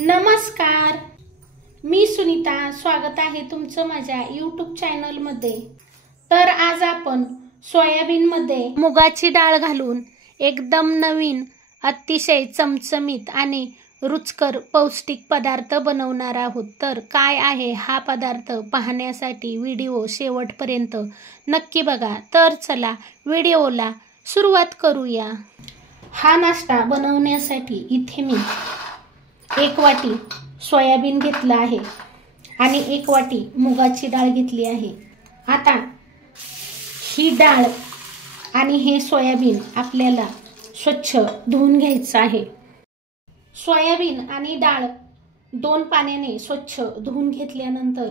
नमस्कार, मी सुनीता. स्वागत आहे तुमचं माझ्या यूट्यूब चॅनलमध्ये. तर आज आपण सोयाबीनमध्ये मुगाची डाळ घालून एकदम नवीन, अतिशय चमचमीत आणि रुचकर पौष्टिक पदार्थ बनवणार आहोत. तर काय आहे हा पदार्थ पाहण्यासाठी व्हिडिओ शेवटपर्यंत नक्की बघा. तर चला व्हिडिओला सुरुवात करूया. हा नाश्ता बनवण्यासाठी इथे मी 1 वाटी सोयाबीन घेतला आहे आणि 1 वाटी मुगाची डाळ घेतली आहे. आता ही डाळ आणि हे सोयाबीन आपल्याला स्वच्छ धुवून घ्यायचं आहे. सोयाबीन आणि डाळ 2 पाण्याने स्वच्छ धुवून घेतल्यानंतर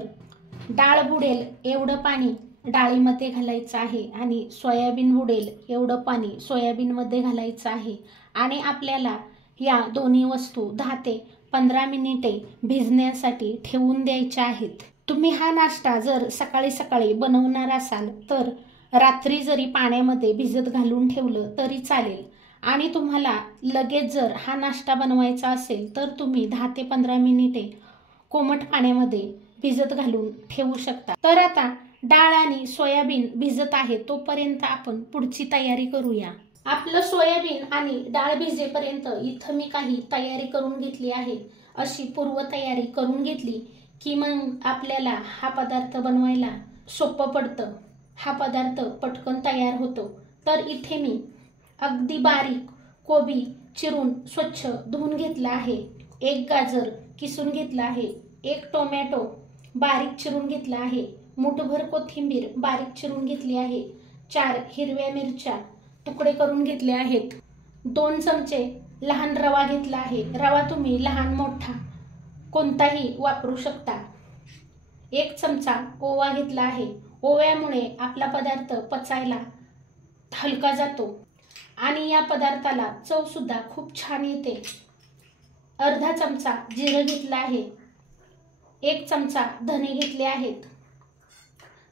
डाळ बुडेल एवढं पाणी डाळीमध्ये घालायचं आहे आणि सोयाबीन बुडेल एवढं पाणी सोयाबीनमध्ये घालायचं आहे. आणि आपल्याला या दोन्ही वस्तू 10 ते 15 मिनिटे भिजण्यासाठी ठेवून द्यायच्या आहेत. तुम्ही हा नाश्ता जर सकाळी सकाळी बनवणार असाल तर रात्री जरी पाण्यामध्ये भिजत घालून ठेवलं तरी चालेल. आणि तुम्हाला लगेच जर हा नाश्ता बनवायचा असेल तर तुम्ही 10 ते 15 मिनिटे कोमट पाण्यामध्ये भिजत घालून ठेवू शकता. तर आता डाळ आणि सोयाबीन भिजत आहे तोपर्यंत आपण पुढची तयारी करूया. आपलं सोयाबीन आणि डाळ भिजेपर्यंत इथं मी काही तयारी करून घेतली आहे. अशी पूर्व तयारी करून घेतली की मग आपल्याला हा पदार्थ बनवायला सोपं पडतं. हा पदार्थ पटकन तयार होतो. तर इथे मी अगदी बारीक कोबी चिरून स्वच्छ धुवून घेतला आहे. 1 गाजर किसून घेतला आहे. 1 टोमॅटो बारीक चिरून घेतला आहे. मुठभर कोथिंबीर बारीक चिरून घेतली आहे. 4 हिरव्या मिरच्या तुकडे करून घेतले आहेत. 2 चमचे लहान रवा घेतला आहे. रवा तुम्ही लहान मोठा कोणताही वापरू शकता. 1 चमचा ओवा घेतला आहे. ओव्यामुळे आपला पदार्थ पचायला हलका जातो आणि या पदार्थाला चव सुद्धा खूप छान येते. अर्धा चमचा जिरं घेतलं आहे. 1 चमचा धने घेतले आहेत.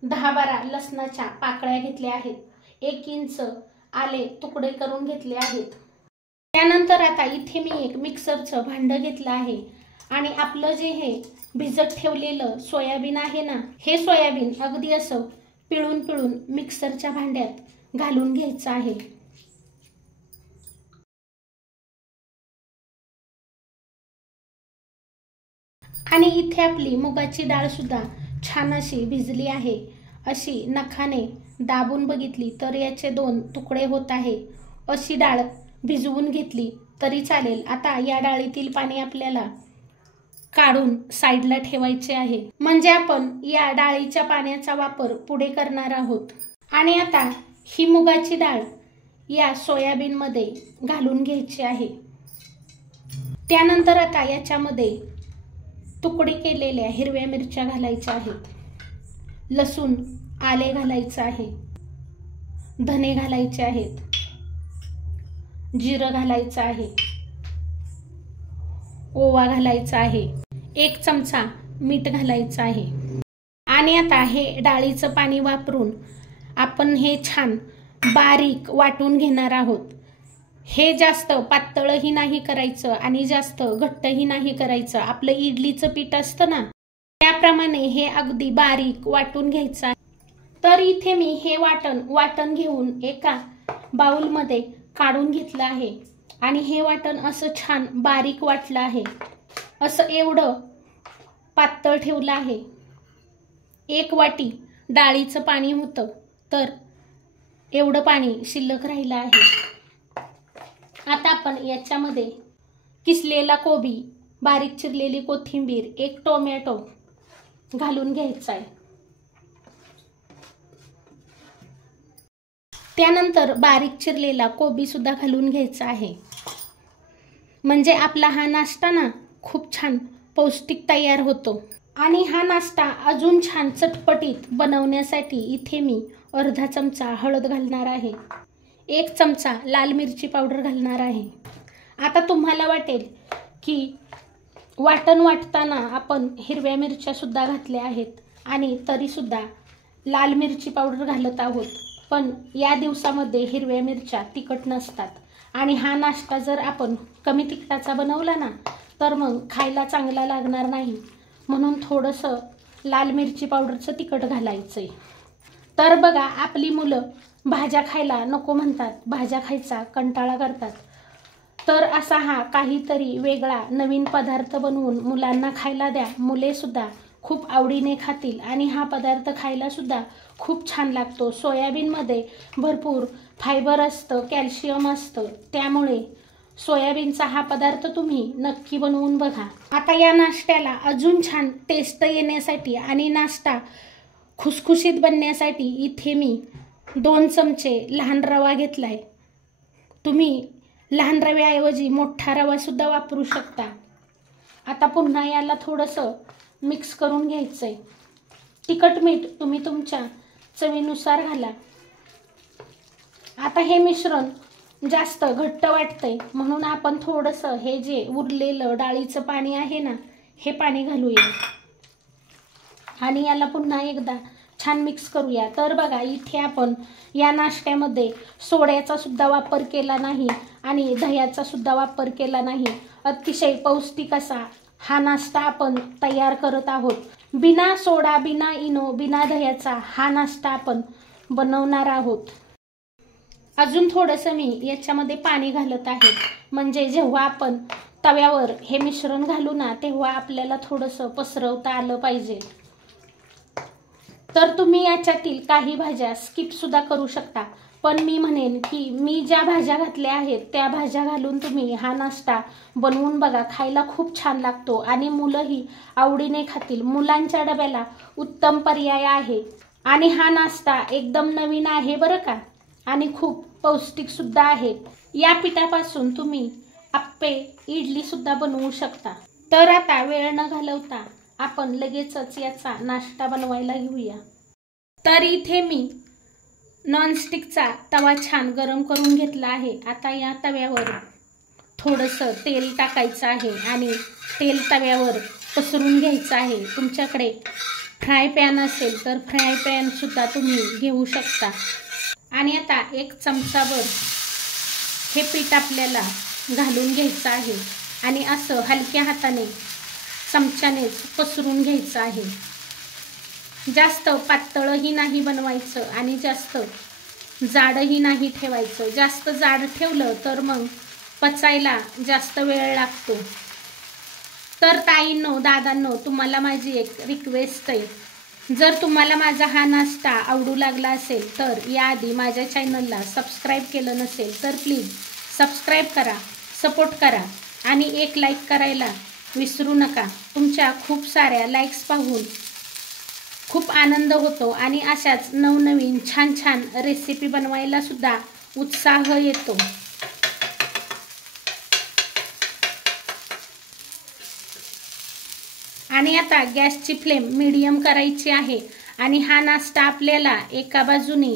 10-12 लसणाच्या पाकळ्या घेतल्या आहेत. 1 इंच आले तुकडे करून घेतले आहेत. त्यानंतर आता इथे मी एक मिक्सरचं भांडं घेतलं आहे आणि आपलं जे हे भिजत ठेवलेलं सोयाबीन आहे ना, हे सोयाबीन अगदी असं पिळून मिक्सरच्या भांड्यात घालून घ्यायचं आहे. आणि इथे आपली मुगाची डाळ सुद्धा छान अशी भिजली आहे. अशी नखाने दाबून बघितली तर याचे 2 तुकडे होत आहे. अशी डाळ भिजवून घेतली तरी चालेल. आता या डाळीतील पाणी आपल्याला काढून साईडला ठेवायचे आहे. म्हणजे आपण या डाळीच्या पाण्याचा वापर पुढे करणार आहोत. आणि आता ही मुगाची डाळ या सोयाबीनमध्ये घालून घ्यायची आहे. त्यानंतर आता याच्यामध्ये तुकडे केलेल्या हिरव्या मिरच्या घालायच्या आहेत. लसूण आले घालायचं आहे. धने घालायचे आहेत. जिरं घालायचं आहे. ओवा घालायचा आहे. 1 चमचा मीठ घालायचं आहे. आणि आता हे डाळीचं पाणी वापरून आपण हे छान बारीक वाटून घेणार आहोत. हे जास्त पातळही नाही करायचं आणि जास्त घट्टही नाही करायचं. आपलं इडलीचं पीठ असतं ना, त्याप्रमाणे हे अगदी बारीक वाटून घ्यायचं आहे. तर इथे मी हे वाटण घेऊन एका बाउलमध्ये काढून घेतलं आहे. आणि हे वाटण असं छान बारीक वाटलं आहे. असं एवढं पातळ ठेवलं आहे. 1 वाटी डाळीचं पाणी होतं तर एवढं पाणी शिल्लक राहिलं आहे. आता आपण याच्यामध्ये किसलेला कोबी, बारीक चिरलेली कोथिंबीर, 1 टोमॅटो घालून घ्यायचा आहे. त्यानंतर बारीक चिरलेला कोबी सुद्धा घालून घ्यायचा आहे. म्हणजे आपला हा नाश्ता ना खूप छान पौष्टिक तयार होतो. आणि हा नाश्ता अजून छान चटपटीत बनवण्यासाठी इथे मी अर्धा चमचा हळद घालणार आहे. 1 चमचा लाल मिरची पावडर घालणार आहे. आता तुम्हाला वाटेल की वाटण वाटताना आपण हिरव्या मिरच्या सुद्धा घातल्या आहेत आणि तरी सुद्धा लाल मिरची पावडर घालत आहोत. पण या दिवसामध्ये हिरव्या मिरच्या तिखट नसतात आणि हा नाश्ता जर आपण कमी तिखटाचा बनवला ना तर मग खायला चांगला लागणार नाही, म्हणून थोडंसं लाल मिरची पावडरचं तिखट घालायचं आहे. तर बघा, आपली मुलं भाज्या खायला नको म्हणतात, भाज्या खायचा कंटाळा करतात. तर असा हा काहीतरी वेगळा नवीन पदार्थ बनवून मुलांना खायला द्या. मुलेसुद्धा खूप आवडीने खातील आणि हा पदार्थ खायलासुद्धा खूप छान लागतो. सोयाबीनमध्ये भरपूर फायबर असतं, कॅल्शियम असतं, त्यामुळे सोयाबीनचा हा पदार्थ तुम्ही नक्की बनवून बघा. आता या नाश्त्याला अजून छान टेस्ट येण्यासाठी आणि नाश्ता खुसखुशीत बनण्यासाठी इथे मी 2 चमचे लहान रवा घेतला आहे. तुम्ही लहान रव्याऐवजी मोठा रवासुद्धा वापरू शकता. आता पुन्हा याला थोडंसं मिक्स करून घ्यायचं आहे. तिखट मीठ तुम्ही तुमच्या चवीनुसार घाला. आता हे मिश्रण जास्त घट्ट वाटतंय, म्हणून आपण थोडंसं हे जे उरलेलं डाळीचं पाणी आहे ना, हे पाणी घालूया आणि याला पुन्हा एकदा छान मिक्स करूया. तर बघा, इथे आपण या नाश्त्यामध्ये सोड्याचा सुद्धा वापर केला नाही आणि दह्याचा सुद्धा वापर केला नाही. अतिशय पौष्टिक असा हा नाश्ता आपण तयार करत आहोत. बिना सोडा, बिना इनो, बिना दह्याचा हा नाश्ता आपण बनवणार आहोत. अजून थोडंसं मी याच्यामध्ये पाणी घालत आहे, म्हणजे जेव्हा आपण तव्यावर हे मिश्रण घालू ना, तेव्हा आपल्याला थोडंसं पसरवता आलं पाहिजे. तर तुम्ही याच्यातील काही भाज्या स्किप सुद्धा करू शकता, पण मी म्हणेन की मी ज्या भाज्या घातल्या आहेत त्या भाज्या घालून तुम्ही हा नाश्ता बनवून बघा. खायला खूप छान लागतो आणि मुलंही आवडीने खातील. मुलांच्या डब्याला उत्तम पर्याय आहे आणि हा नाश्ता एकदम नवीन आहे बरं का, आणि खूप पौष्टिक सुद्धा आहे. या पिठापासून तुम्ही आप्पे, इडली सुद्धा बनवू शकता. तर आता वेळ न घालवता आपण लगेचच याचा नाश्ता बनवायला घेऊया. तर इथे मी नॉनस्टिकचा तवा छान गरम करून घेतला आहे. आता या तव्यावर थोडंसं तेल टाकायचं आहे आणि तेल तव्यावर पसरून घ्यायचं आहे. तुमच्याकडे फ्राय पॅन असेल तर फ्राय पॅन सुद्धा तुम्ही घेऊ शकता. आणि आता 1 चमचाभर हे पीठ आपल्याला घालून घ्यायचं आहे आणि असं हलक्या हाताने चमच्यानेच पसरून घ्यायचं आहे. जास्त पातळही नाही बनवायचं आणि जास्त जाडही नाही ठेवायचं. जास्त जाड ठेवलं तर मग पचायला जास्त वेळ लागतो. तर ताईंनो, दादांनो, तुम्हाला माझी एक रिक्वेस्ट आहे. जर तुम्हाला माझा हा नाश्ता आवडू लागला असेल तर याआधी माझ्या चॅनलला सबस्क्राईब केलं नसेल तर प्लीज सबस्क्राईब करा, सपोर्ट करा आणि एक लाईक करायला विसरू नका. तुमच्या खूप साऱ्या लाईक्स पाहून खूप आनंद होतो आणि अशाच नवनवीन छान छान रेसिपी बनवायला सुद्धा उत्साह येतो. आणि आता गॅसची फ्लेम मीडियम करायची आहे आणि हा नाश्ता आपल्याला एका बाजूने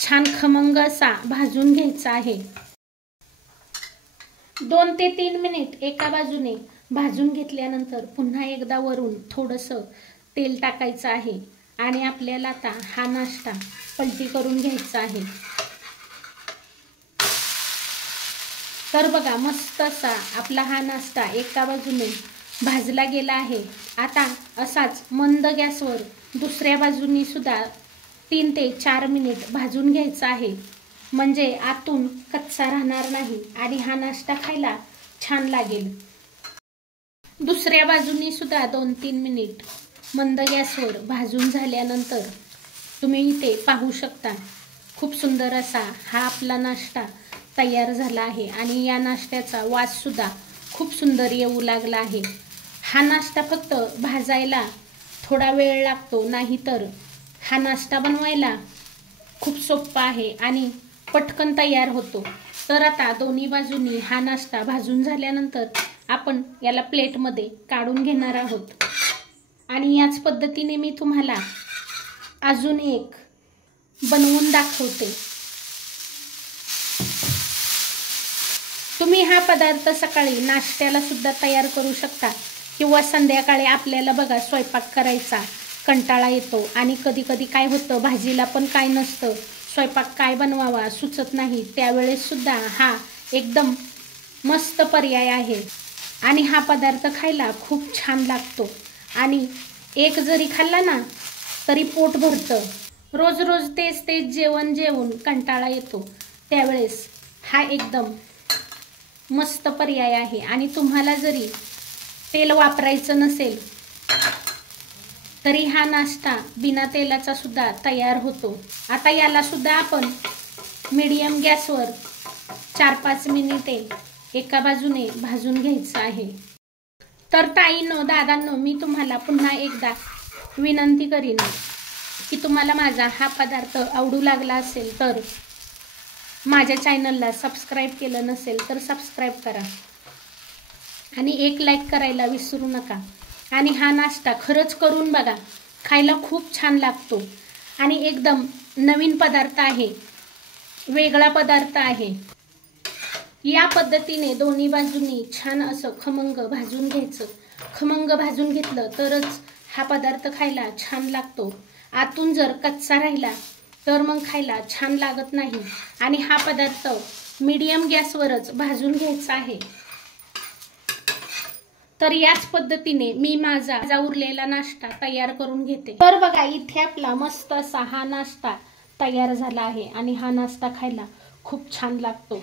छान खमंग असा भाजून घ्यायचा आहे. 2 ते 3 मिनिट एका बाजूने भाजून घेतल्यानंतर पुन्हा एकदा वरून थोडंसं तेल टाकायचं आहे आणि आपल्याला आता हा नाश्ता पलटी करून घ्यायचा आहे. तर बघा, मस्त असा आपला हा नाश्ता एका बाजूने भाजला गेला आहे. आता असाच मंद गॅसवर दुसऱ्या बाजूनी सुद्धा 3 ते 4 मिनिट भाजून घ्यायचा आहे, म्हणजे आतून कच्चा राहणार नाही आणि हा नाश्ता खायला छान लागेल. दुसऱ्या बाजूनी सुद्धा 2-3 मिनिट मंद गॅसवर भाजून झाल्यानंतर तुम्ही इथे पाहू शकता खूप सुंदर असा हा आपला नाश्ता तयार झाला आहे आणि या नाश्त्याचा वास सुद्धा खूप सुंदर येऊ लागला आहे. हा नाश्ता फक्त भाजायला थोडा वेळ लागतो, नाहीतर हा नाश्ता बनवायला खूप सोपा आहे आणि पटकन तयार होतो. तर आता दोन्ही बाजूनी हा नाश्ता भाजून झाल्यानंतर आपण याला प्लेटमध्ये काढून घेणार आहोत आणि याच पद्धतीने मी तुम्हाला अजून एक बनवून दाखवते. तुम्ही हा पदार्थ सकाळी नाश्त्याला सुद्धा तयार करू शकता किंवा संध्याकाळी आपल्याला बघा स्वयंपाक करायचा कंटाळा येतो आणि कधी कधी काय होतं, भाजीला पण काय नसतं, स्वयंपाक काय बनवावा सुचत नाही, त्यावेळेस सुद्धा हा एकदम मस्त पर्याय आहे. आणि हा पदार्थ खायला खूप छान लागतो आणि एक जरी खाल्ला ना तरी पोट भरतं। रोज रोज तेच तेच जेवण जेवून कंटाळा येतो, त्यावेळेस हा एकदम मस्त पर्याय आहे। आणि तुम्हाला जरी तेल वापरायचं नसेल तरी हा नाश्ता बिना तेलाचा सुद्धा तयार होतो। आता याला सुद्धा आपण मीडियम गॅसवर 4-5 मिनिटे एका बाजूने भाजून घ्यायचं आहे। तर ताईंनो, दादांनो, मी तुम्हाला पुन्हा एकदा विनंती करीन की तुम्हाला माझा हा पदार्थ आवडू लागला असेल तर माझ्या चॅनलला सबस्क्राईब केलं नसेल तर सबस्क्राईब करा आणि एक लाईक करायला विसरू नका। आणि हा नाश्ता खरंच करून बघा, खायला खूप छान लागतो आणि एकदम नवीन पदार्थ आहे, वेगळा पदार्थ आहे। या पद्धतीने दोन्ही बाजूंनी छान असं खमंग भाजून घ्यायचं। खमंग भाजून घेतलं तरच हा पदार्थ खायला छान लागतो। आतून जर कच्चा राहिला तर मग खायला छान लागत नाही। आणि हा पदार्थ मीडियम गॅसवरच भाजून घ्यायचा आहे। तर याच पद्धतीने मी माझा उरलेला नाश्ता तयार करून घेते। तर बघा, इथे आपला मस्त असा हा नाश्ता तयार झाला आहे आणि हा नाश्ता खायला खूप छान लागतो,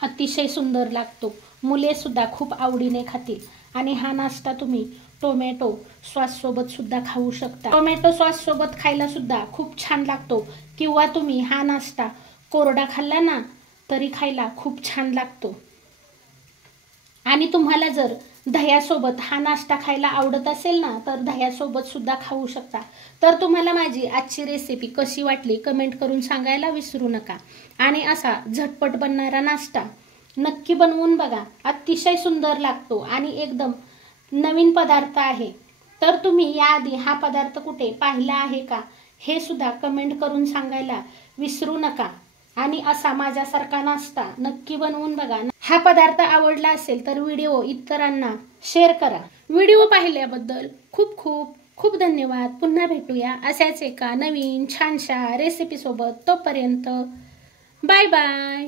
अतिशय सुंदर लागतो। मुले सुद्धा खूप आवडीने खातील आणि हा नाश्ता तुम्ही टोमॅटो सॉस सोबत सुद्धा खाऊ शकता। टोमॅटो सॉस सोबत खायला सुद्धा खूप छान लागतो किंवा तुम्ही हा नाश्ता कोरडा खाल्ला ना तरी खायला खूप छान लागतो। आणि तुम्हाला जर दह्यासोबत हा नाश्ता खायला आवडत असेल ना तर दह्यासोबत सुद्धा खाऊ शकता। तर तुम्हाला माझी आजची रेसिपी कशी वाटली कमेंट करून सांगायला विसरू नका। आणि असा झटपट बनणारा नाश्ता नक्की बनवून बघा, अतिशय सुंदर लागतो आणि एकदम नवीन पदार्थ आहे। तर तुम्ही याआधी हा पदार्थ कुठे पाहिला आहे का हे सुद्धा कमेंट करून सांगायला विसरू नका। आणि असा माझ्यासारखा नाश्ता नक्की बनवून बघा। हा पदार्थ आवडला असेल तर व्हिडिओ इतरांना शेअर करा। व्हिडिओ पाहिल्याबद्दल खूप खूप खूप धन्यवाद। पुन्हा भेटूया अशाच एका नवीन छानशा रेसिपी सोबत। तोपर्यंत बाय बाय।